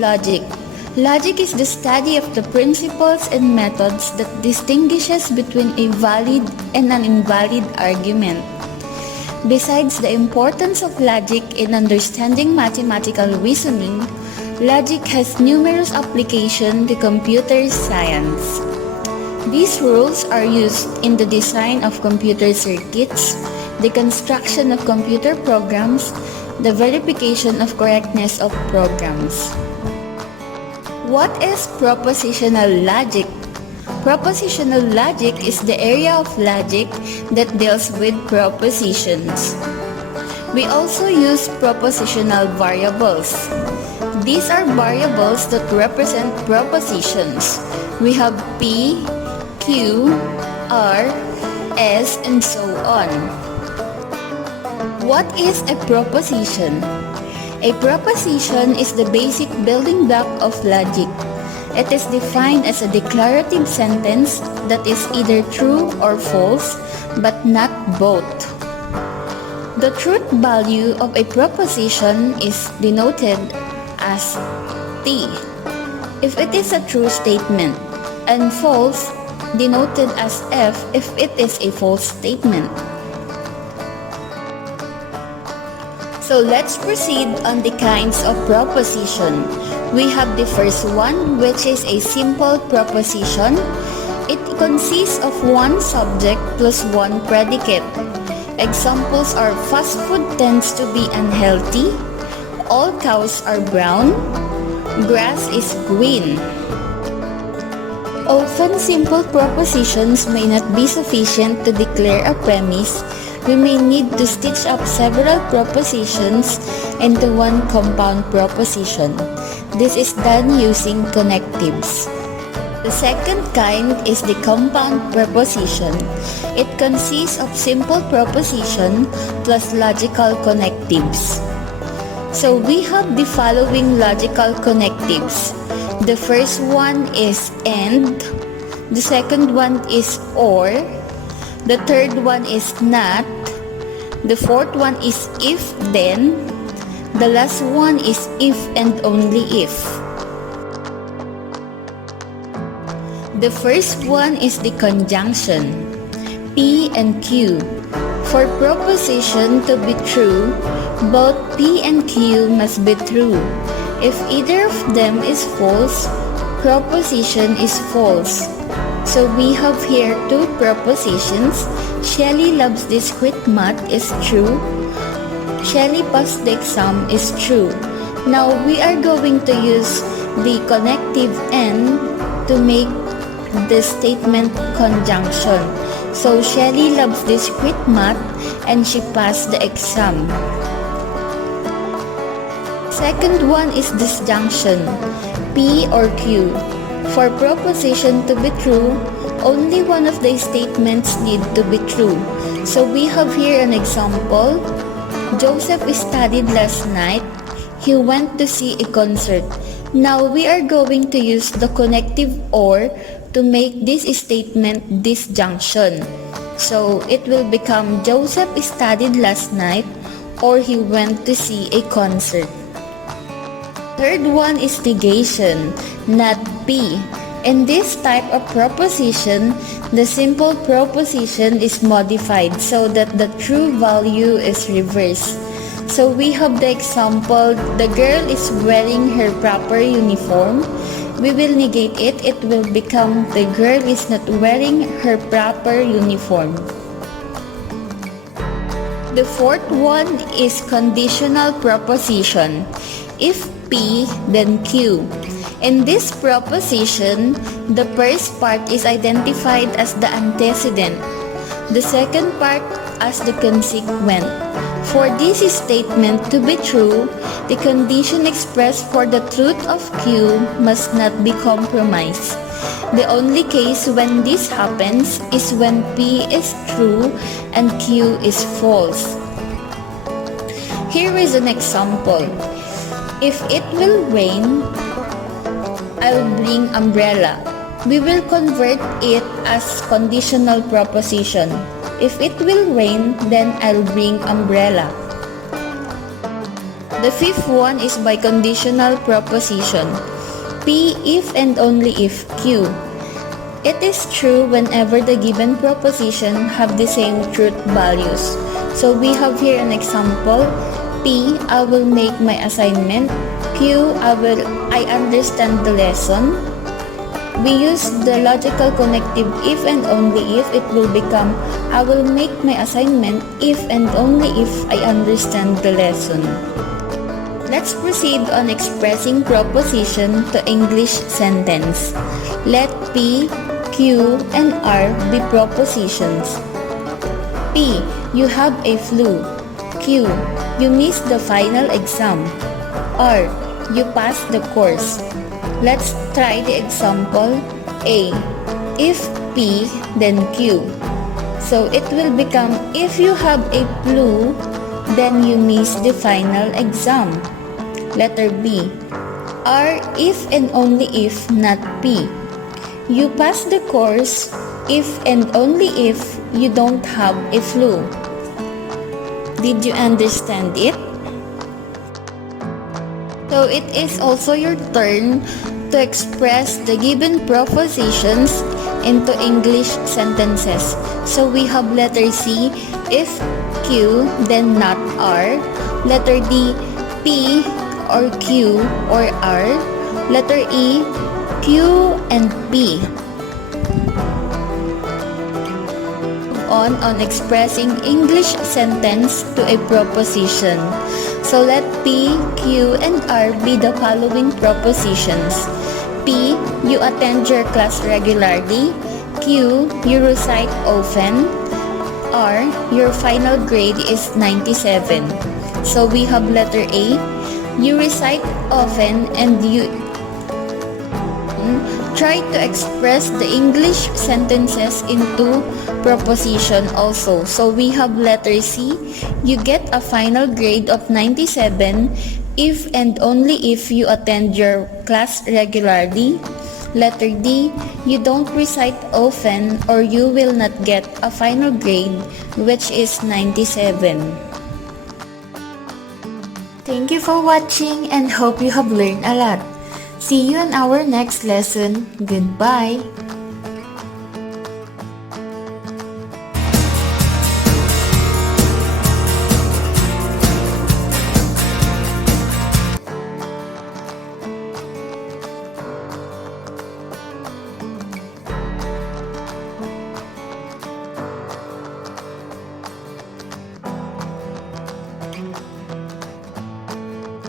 logic? Logic is the study of the principles and methods that distinguishes between a valid and an invalid argument. Besides the importance of logic in understanding mathematical reasoning, logic has numerous applications to computer science. These rules are used in the design of computer circuits, the construction of computer programs, the verification of correctness of programs. What is propositional logic? Propositional logic is the area of logic that deals with propositions. We also use propositional variables. These are variables that represent propositions. We have P, Q, R, S, and so on. What is a proposition? A proposition is the basic building block of logic. It is defined as a declarative sentence that is either true or false, but not both. The truth value of a proposition is denoted as T, if it is a true statement, and false denoted as F if it is a false statement. So let's proceed on the kinds of proposition. We have the first one, which is a simple proposition. It consists of one subject plus one predicate. Examples are fast food tends to be unhealthy, all cows are brown, grass is green. Often simple propositions may not be sufficient to declare a premise. We may need to stitch up several propositions into one compound proposition. This is done using connectives. The second kind is the compound proposition. It consists of simple proposition plus logical connectives. So we have the following logical connectives. The first one is and, the second one is or, the third one is not, the fourth one is if then, the last one is if and only if. The first one is the conjunction, P and Q. For proposition to be true, both P and Q must be true. If either of them is false, proposition is false. So we have here two propositions. Shelly loves discrete math is true. Shelly passed the exam is true. Now we are going to use the connective and to make the statement conjunction. So Shelly loves discrete math and she passed the exam. Second one is disjunction, P or Q. For proposition to be true, only one of the statements need to be true. So we have here an example. Joseph studied last night. He went to see a concert. Now we are going to use the connective or to make this statement disjunction. So it will become Joseph studied last night or he went to see a concert. Third one is negation, not P. In this type of proposition, the simple proposition is modified so that the true value is reversed. So we have the example, the girl is wearing her proper uniform. We will negate it. It will become the girl is not wearing her proper uniform. The fourth one is conditional proposition. If P, then Q. In this proposition, the first part is identified as the antecedent, the second part as the consequent. For this statement to be true, the condition expressed for the truth of Q must not be compromised. The only case when this happens is when P is true and Q is false. Here is an example. If it will rain, I'll bring umbrella. We will convert it as conditional proposition. If it will rain, then I'll bring umbrella. The fifth one is by conditional proposition. P if and only if Q. It is true whenever the given proposition have the same truth values. So we have here an example. P, I will make my assignment. Q, I understand the lesson. We use the logical connective if and only if. It will become, I will make my assignment if and only if I understand the lesson. Let's proceed on expressing proposition to English sentence. Let P, Q, and R be propositions. P, you have a flu. Q, you missed the final exam. R, you passed the course. Let's try the example A. If P, then Q. So it will become, if you have a flu, then you miss the final exam. Letter B. R, if and only if, not P. You pass the course if and only if you don't have a flu. Did you understand it? So it is also your turn to express the given propositions into English sentences. So we have letter C, if Q, then not R. Letter D, P or Q or R. Letter E, Q and P. On expressing English sentence to a proposition. So let P, Q, and R be the following propositions. P, you attend your class regularly. Q, you recite often. R, your final grade is 97. So we have letter A, you recite often, and you try to express the English sentences into proposition also. So we have letter C, you get a final grade of 97 if and only if you attend your class regularly. Letter D, you don't recite often or you will not get a final grade, which is 97. Thank you for watching and hope you have learned a lot. See you in our next lesson. Goodbye.